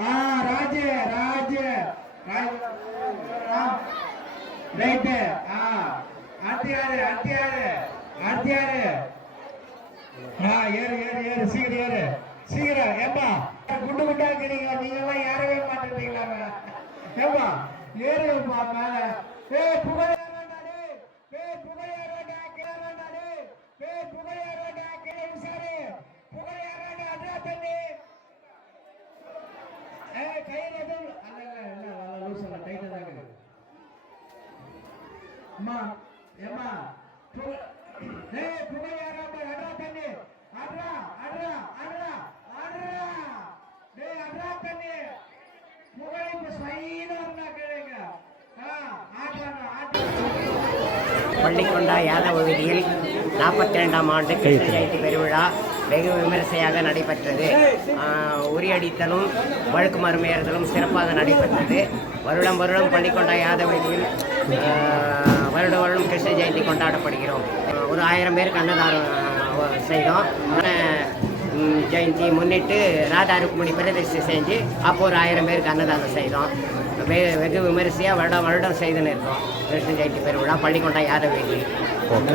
Raja Raja right அடுத்தியாரு அடுத்தியாரு அடுத்தியாரு ஏறு ஏறு ஏறு சீக்கிரம் ஏறு சீக்கிரம் ஏப்பா குண்டு குண்டா இருக்கிறீங்க நீங்க எல்லாம் ஏறவே மாட்டேங்கிறீங்களா ஏப்பா ஏறுப்பா மேல புகையாராண்டாடு புகையாராண்டா கிளறாண்டாடு புகையாராண்டா கிளை விசாரு புகையாராண்டா அட்ரா தண்ணி கயிறு எதுவும் இல்ல லூஸ் இல்ல டைட்டா தான் இருக்குது அம்மா ஏம்மா புகையாராண்டா அட்ரா தண்ணி அட்ரா அட்ரா அட்ரா அட்ரா அட்ரா தண்ணி புகை இப்ப ஸ்வைனா இருந்தா கேளுங்க பள்ளிக்கொண்டா யாதவ வீதியில் 42ஆம் ஆண்டு கிருஷ்ண ஜெயந்தி பெருவிழா வெகு விமரிசையாக நடைபெற்றது. உரியடித்தலும் வழுக்கு மறுமையர்களும் சிறப்பாக நடைபெற்றது. வருடம் வருடம் பள்ளிக்கொண்டா யாதவ வீதியில் வருடம் கிருஷ்ண ஜெயந்தி கொண்டாடப்படுகிறோம். ஒரு 1000 பேருக்கு அன்னதானம் செய்தோம். ஜெயந்தி முன்னிட்டு ராதா ருக்மணி பிரதிஷ்டை செஞ்சு அப்போ ஒரு 1000 பேருக்கு அன்னதானம் செய்தோம். வெகு விமரிசையாக வருடம் செய்துன்னு இருக்கோம். கிருஷ்ண ஜெயந்தி பெருவிழா பள்ளிக்கொண்டா யாதவ வீதி. ஓகே